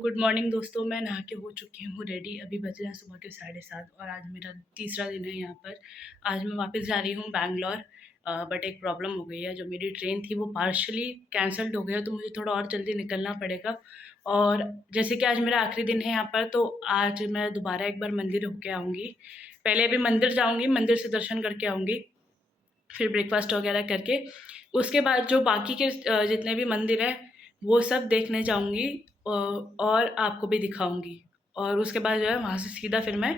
Good morning दोस्तों। मैं नहा के हो चुकी हूँ रेडी। अभी बज रहे हैं सुबह के 7:30 और आज मेरा तीसरा दिन है यहाँ पर। आज मैं वापस जा रही हूँ बैंगलोर, बट एक प्रॉब्लम हो गई है। जो मेरी ट्रेन थी वो पार्शली कैंसल्ड हो गया, तो मुझे थोड़ा और जल्दी निकलना पड़ेगा। और जैसे कि आज मेरा आखिरी दिन है यहाँ पर, तो आज मैं दोबारा एक बार मंदिर होके आऊँगी। पहले अभी मंदिर जाऊँगी, मंदिर से दर्शन करके आऊँगी, फिर ब्रेकफास्ट वगैरह करके उसके बाद जो बाकी के जितने भी मंदिर हैं वो सब देखने जाऊँगी और आपको भी दिखाऊँगी। और उसके बाद जो है वहाँ से सीधा फिर मैं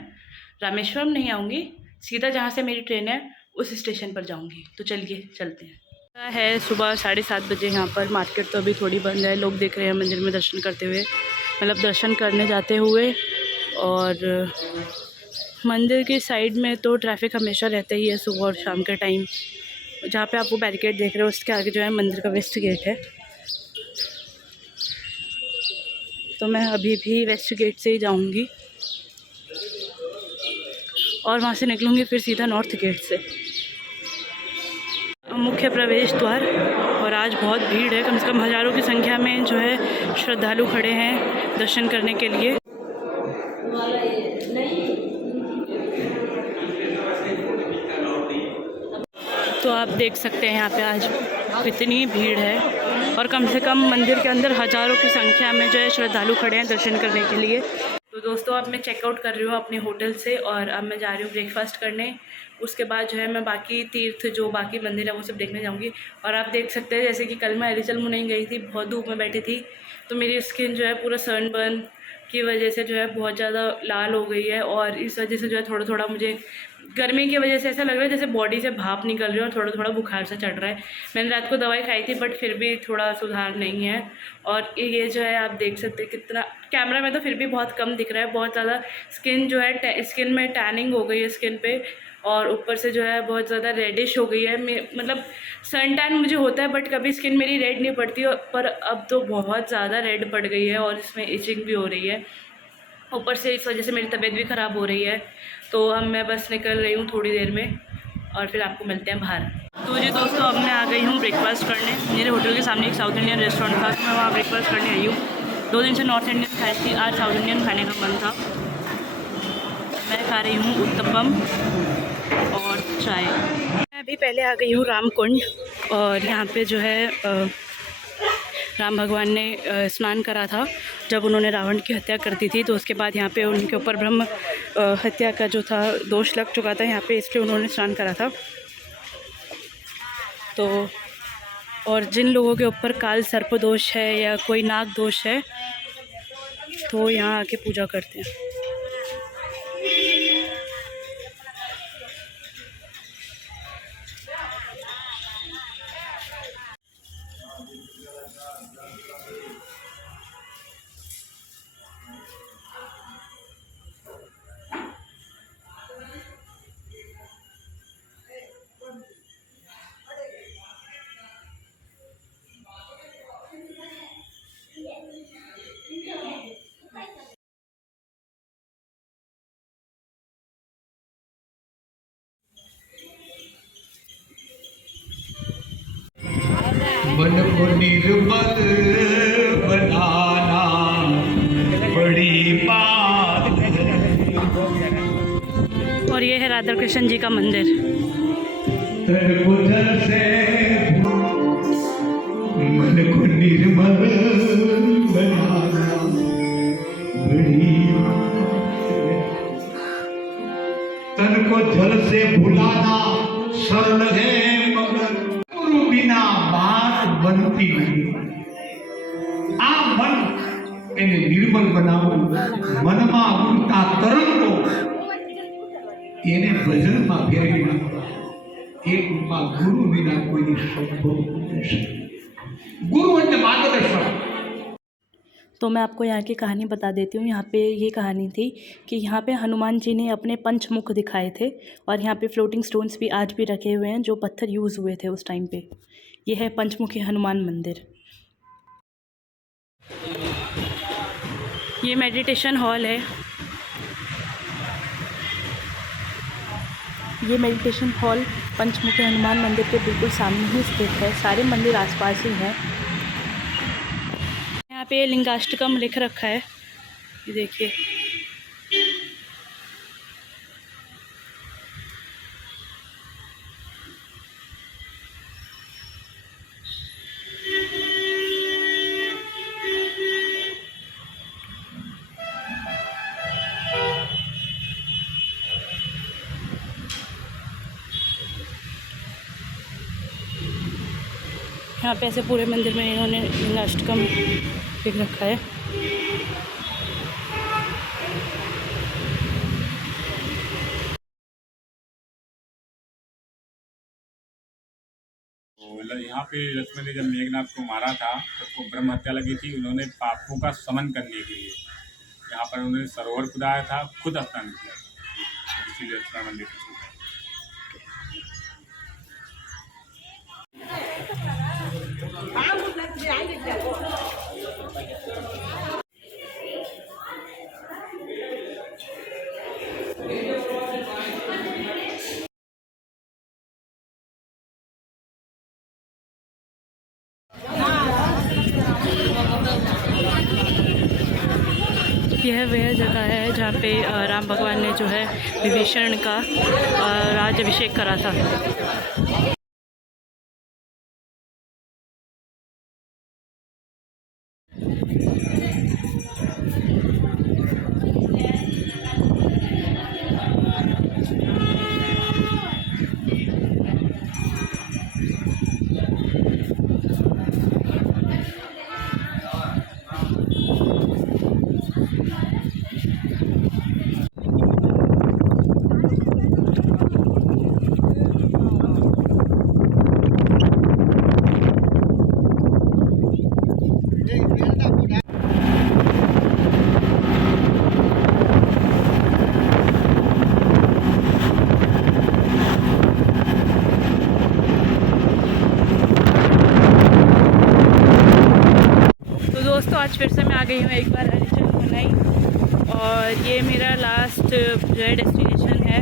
रामेश्वरम नहीं आऊँगी, सीधा जहाँ से मेरी ट्रेन है उस स्टेशन पर जाऊँगी। तो चलिए चलते हैं। है सुबह 7:30 बजे। यहाँ पर मार्केट तो अभी थोड़ी बंद है, लोग देख रहे हैं मंदिर में दर्शन करते हुए, मतलब दर्शन करने जाते हुए। और मंदिर की साइड में तो ट्रैफिक हमेशा रहता ही है सुबह और शाम के टाइम। जहाँ पे आप वो बैरिकेड देख रहे हो उसके आगे जो है मंदिर का वेस्ट गेट है, तो मैं अभी भी वेस्ट गेट से ही जाऊंगी और वहाँ से निकलूँगी फिर सीधा नॉर्थ गेट से, मुख्य प्रवेश द्वार। और आज बहुत भीड़ है, कम से कम हज़ारों की संख्या में जो है श्रद्धालु खड़े हैं दर्शन करने के लिए। तो आप देख सकते हैं यहाँ पे आज कितनी भीड़ है और कम से कम मंदिर के अंदर हज़ारों की संख्या में जो है श्रद्धालु खड़े हैं दर्शन करने के लिए। तो दोस्तों अब मैं चेकआउट कर रही हूँ अपने होटल से और अब मैं जा रही हूँ ब्रेकफास्ट करने। उसके बाद जो है मैं बाकी तीर्थ जो बाकी मंदिर है वो सब देखने जाऊँगी। और आप देख सकते हैं जैसे कि कल मैं अरिचल मुनई गई थी, बहुत धूप में बैठी थी, तो मेरी स्किन जो है पूरा सनबर्न की वजह से जो है बहुत ज़्यादा लाल हो गई है। और इस वजह से जो है थोड़ा थोड़ा मुझे गर्मी की वजह से ऐसा लग रहा है जैसे बॉडी से भाप निकल रही है और थोड़ा थोड़ा बुखार सा चढ़ रहा है। मैंने रात को दवाई खाई थी बट फिर भी थोड़ा सुधार नहीं है। और ये जो है आप देख सकते हैं कितना, कैमरा में तो फिर भी बहुत कम दिख रहा है, बहुत ज़्यादा स्किन जो है स्किन में टैनिंग हो गई है स्किन पे, और ऊपर से जो है बहुत ज़्यादा रेडिश हो गई है। मतलब सन टैन मुझे होता है बट कभी स्किन मेरी रेड नहीं पड़ती, पर अब तो बहुत ज़्यादा रेड पड़ गई है और इसमें इचिंग भी हो रही है। ऊपर से इस वजह से मेरी तबीयत भी ख़राब हो रही है। तो अब मैं बस निकल रही हूँ थोड़ी देर में और फिर आपको मिलते हैं बाहर। तो जी दोस्तों अब मैं आ गई हूँ ब्रेकफास्ट करने। मेरे होटल के सामने एक साउथ इंडियन रेस्टोरेंट था, तो मैं वहाँ ब्रेकफास्ट करने आई हूँ। 2 दिन से नॉर्थ इंडियन खाई थी, आज साउथ इंडियन खाने का मन था। मैं खा रही हूँ उत्तपम और चाय। मैं अभी पहले आ गई हूँ रामकुंड, और यहाँ पे जो है राम भगवान ने स्नान करा था जब उन्होंने रावण की हत्या कर दी थी। तो उसके बाद यहाँ पे उनके ऊपर ब्रह्म हत्या का जो था दोष लग चुका था यहाँ पे, इसलिए उन्होंने स्नान करा था। तो और जिन लोगों के ऊपर काल सर्प दोष है या कोई नाग दोष है तो यहाँ आके पूजा करते हैं। मन को निर्मल बनाना बड़ी बात है। और ये है राधा कृष्ण जी का मंदिर। तन को जल से मन को निर्मल बनाना बड़ी बात है। तन को जल से भुलाना सरल है मगर गुरु बिना बात बनती नहीं। आ मन એને નિર્મલ બનાવવું, મનમાં ઉડતા તરંગો એને ભજનમાં ફેરવી નાખવા। એક રૂપા ગુરુ વિના કોઈની સંભવ નથી। ગુરુ એટલે માર્ગદર્શક। तो मैं आपको यहाँ की कहानी बता देती हूँ। यहाँ पे ये कहानी थी कि यहाँ पे हनुमान जी ने अपने पंचमुख दिखाए थे, और यहाँ पे फ्लोटिंग स्टोन्स भी आज भी रखे हुए हैं जो पत्थर यूज़ हुए थे उस टाइम पे। ये है पंचमुखी हनुमान मंदिर। ये मेडिटेशन हॉल है। ये मेडिटेशन हॉल पंचमुखी हनुमान मंदिर के बिल्कुल सामने ही स्थित है। सारे मंदिर आसपास ही हैं। यहाँ पे लिंगाष्टकम लिख रखा है, ये देखिए। यहाँ पे ऐसे पूरे मंदिर में इन्होंने लिंगाष्टकम लिख रखा है। यहाँ पे लक्ष्मण ने जब मेघनाथ को मारा था तो उसको ब्रह्म हत्या लगी थी। उन्होंने पापों का शमन करने के लिए यहाँ पर उन्होंने सरोवर खुदाया था, खुद स्नान किया, इसीलिए लक्ष्मण मंदिर प्रसिद्ध यह वह जगह है जहाँ पे राम भगवान ने जो है विभीषण का राज्याभिषेक करा था। आज फिर से मैं आ गई हूँ एक बार हरिचंद मनाई, और ये मेरा लास्ट जो है डेस्टिनेशन है।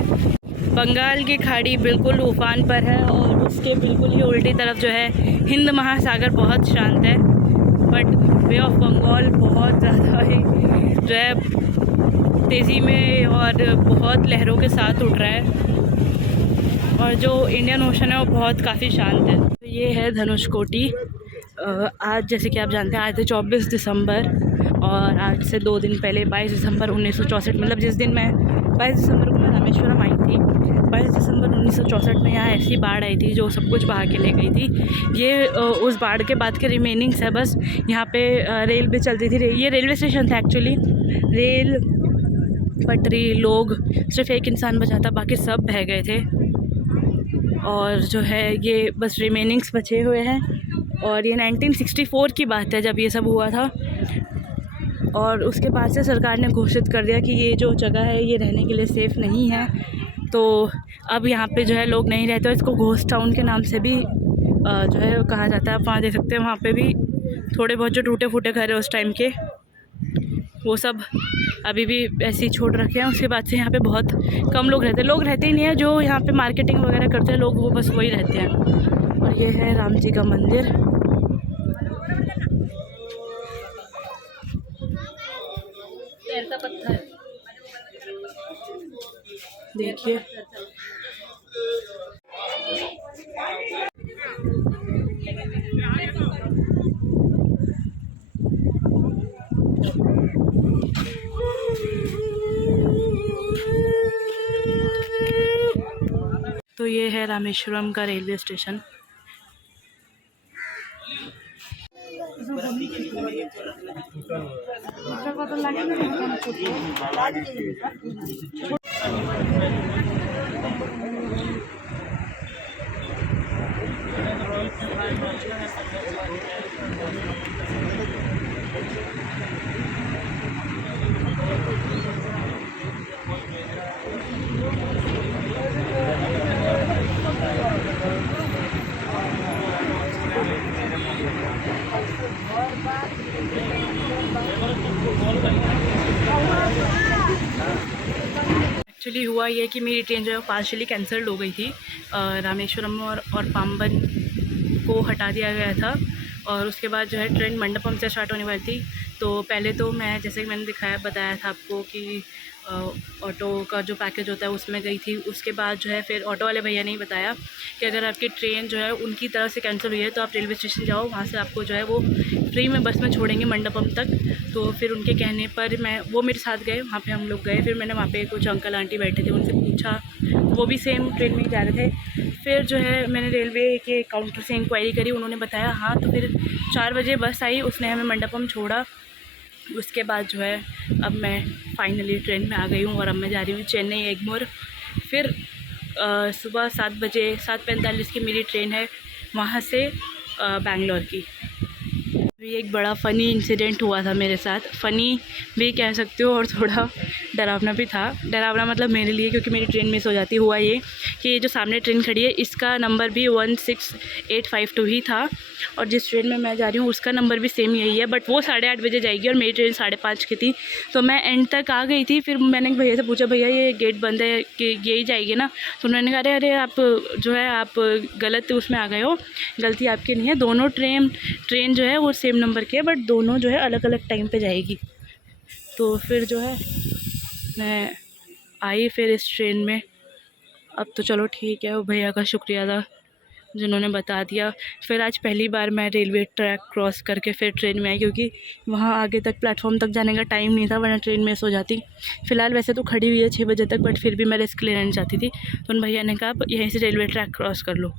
बंगाल की खाड़ी बिल्कुल उफान पर है और उसके बिल्कुल ही उल्टी तरफ जो है हिंद महासागर बहुत शांत है, बट बे ऑफ बंगाल बहुत ज़्यादा ही जो है तेज़ी में और बहुत लहरों के साथ उठ रहा है, और जो इंडियन ओशन है वो बहुत काफ़ी शांत है। तो ये है धनुषकोटी। आज जैसे कि आप जानते हैं आज थे 24 दिसंबर, और आज से 2 दिन पहले 22 दिसंबर 1964, मतलब जिस दिन मैं 22 दिसंबर को मैं रामेश्वरम आई थी, 22 दिसंबर 1964 में यहाँ ऐसी बाढ़ आई थी जो सब कुछ बहा के ले गई थी। ये उस बाढ़ के बाद के रिमेनिंग्स है बस। यहाँ पे रेल भी चलती थी, ये रेलवे स्टेशन था एक्चुअली। रेल पटरी, लोग, सिर्फ एक इंसान बचा था, बाकी सब बह गए थे। और जो है ये बस रिमेनिंग्स बचे हुए हैं, और ये 1964 की बात है जब ये सब हुआ था। और उसके बाद से सरकार ने घोषित कर दिया कि ये जो जगह है ये रहने के लिए सेफ़ नहीं है, तो अब यहाँ पे जो है लोग नहीं रहते, और इसको घोस्ट टाउन के नाम से भी जो है कहा जाता है। आप वहाँ देख सकते हैं, वहाँ पे भी थोड़े बहुत जो टूटे फूटे घर है उस टाइम के, वो सब अभी भी ऐसे ही छोड़ रखे हैं। उसके बाद से यहाँ पे बहुत कम लोग रहते हैं, लोग रहते ही नहीं है। जो यहाँ पे मार्केटिंग वगैरह करते हैं लोग, वो बस वही रहते हैं। और ये है राम जी का मंदिर। का पत्थर देखिए। तो ये है रामेश्वरम का रेलवे स्टेशन। एक्चुअली हुआ ये कि मेरी ट्रेन जो है पार्शली कैंसल्ड हो गई थी। रामेश्वरम और पाम्बन को हटा दिया गया था, और उसके बाद जो है ट्रेन मंडपम से स्टार्ट होने वाली थी। तो पहले तो मैं, जैसे कि मैंने बताया था आपको कि ऑटो का जो पैकेज होता है उसमें गई थी। उसके बाद जो है फिर ऑटो वाले भैया ने ही बताया कि अगर आपकी ट्रेन जो है उनकी तरफ से कैंसिल हुई है तो आप रेलवे स्टेशन जाओ, वहाँ से आपको जो है वो फ्री में बस में छोड़ेंगे मंडपम तक। तो फिर उनके कहने पर वो मेरे साथ गए, वहाँ पे हम लोग गए। फिर मैंने वहाँ पे कुछ अंकल आंटी बैठे थे, उनसे पूछा, वो भी सेम ट्रेन में जा रहे थे। फिर जो है मैंने रेलवे के काउंटर से इंक्वायरी करी, उन्होंने बताया हाँ। तो फिर 4 बजे बस आई, उसने हमें मंडपम छोड़ा। उसके बाद जो है अब मैं फाइनली ट्रेन में आ गई हूँ और अब मैं जा रही हूँ चेन्नई एगमोर। फिर सुबह 7 बजे 7:45 की मेरी ट्रेन है वहाँ से बैंगलोर की। भी एक बड़ा फ़नी इंसिडेंट हुआ था मेरे साथ, फ़नी भी कह सकते हो और थोड़ा डरावना भी था। डरावना मतलब मेरे लिए, क्योंकि मेरी ट्रेन मिस हो जाती। हुआ ये कि जो सामने ट्रेन खड़ी है इसका नंबर भी 16852 ही था और जिस ट्रेन में मैं जा रही हूँ उसका नंबर भी सेम यही है, बट वो 8:30 बजे जाएगी और मेरी ट्रेन 5:30 की थी। तो मैं एंड तक आ गई थी। फिर मैंने भैया से पूछा, भैया ये गेट बंद है कि यही जाएगी ना? तो उन्होंने कहा अरे आप जो है आप गलत उसमें आ गए हो, गलती आपकी नहीं है, दोनों ट्रेन जो है वो सेम नंबर की है, बट दोनों जो है अलग अलग टाइम पे जाएगी। तो फिर जो है मैं आई फिर इस ट्रेन में। अब तो चलो ठीक है, वो भैया का शुक्रिया था जिन्होंने बता दिया। फिर आज पहली बार मैं रेलवे ट्रैक क्रॉस करके फिर ट्रेन में आई, क्योंकि वहाँ आगे तक प्लेटफॉर्म तक जाने का टाइम नहीं था, वरना ट्रेन मिस हो जाती। फ़िलहाल वैसे तो खड़ी हुई है 6 बजे तक, बट फिर भी मैं रिस्क लेना नहीं चाहती थी। तो उन भैया ने कहा यहीं से रेलवे ट्रैक क्रॉस कर लो।